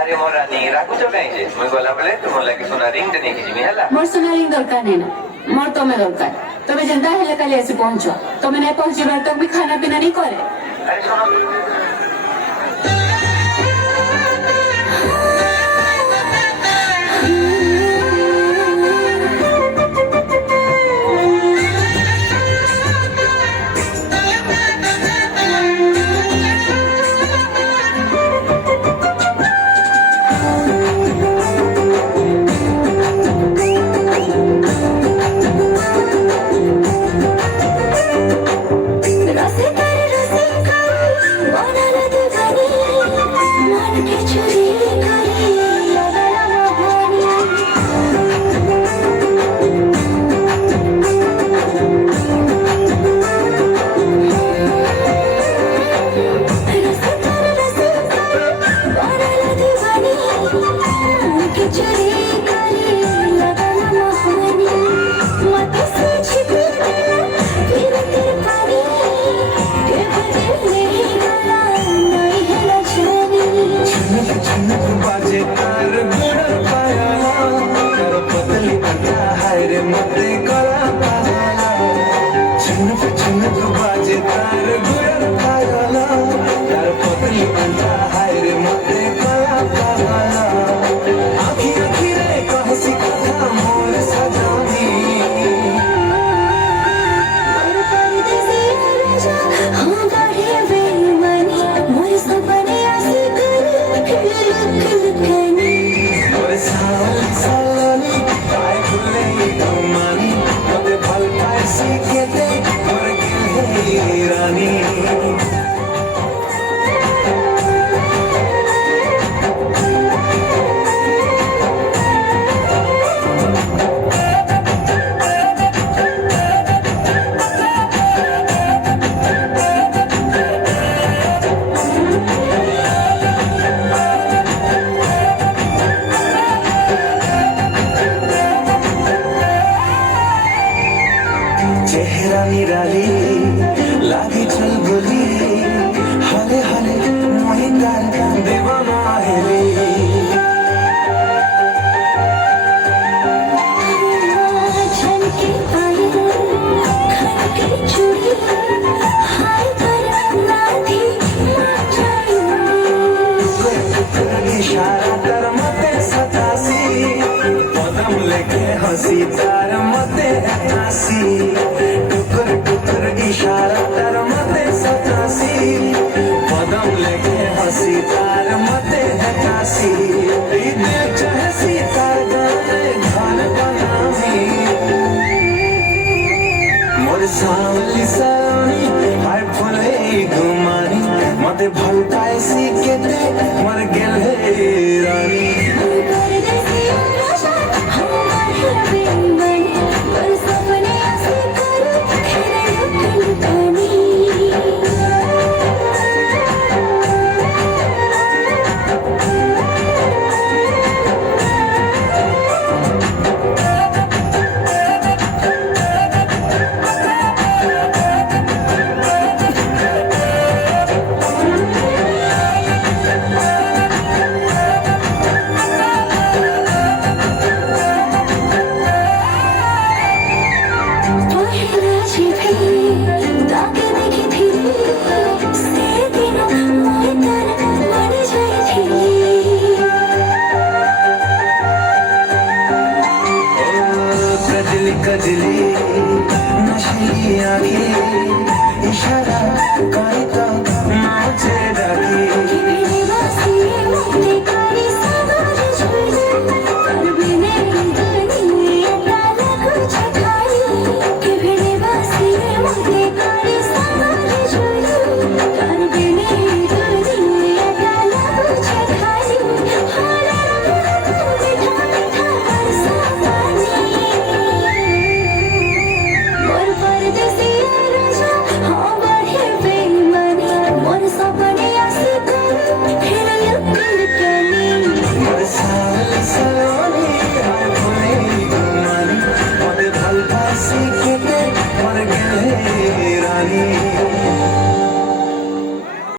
अरे मोर रानी राखुच कहीं जे मुई गला बेले तुम लगे सोना रिंग टे नहीं जिमी हला मोर सोना रिंग दरकार नहीं ना मोर तो में दरकार तबे जनता हेले काली ऐसे पहुंचो तो मैं नहीं पहुंची बार तक भी खाना पीना नहीं करे अरे सोना चेहरा निराली लागे चल बोली हले हले मोहितार दीवाना हेली झलके आई खनके चूड़ी हाय करना थी इशारा कर मते सतासी कदम लेके हंसी तार मते हंसी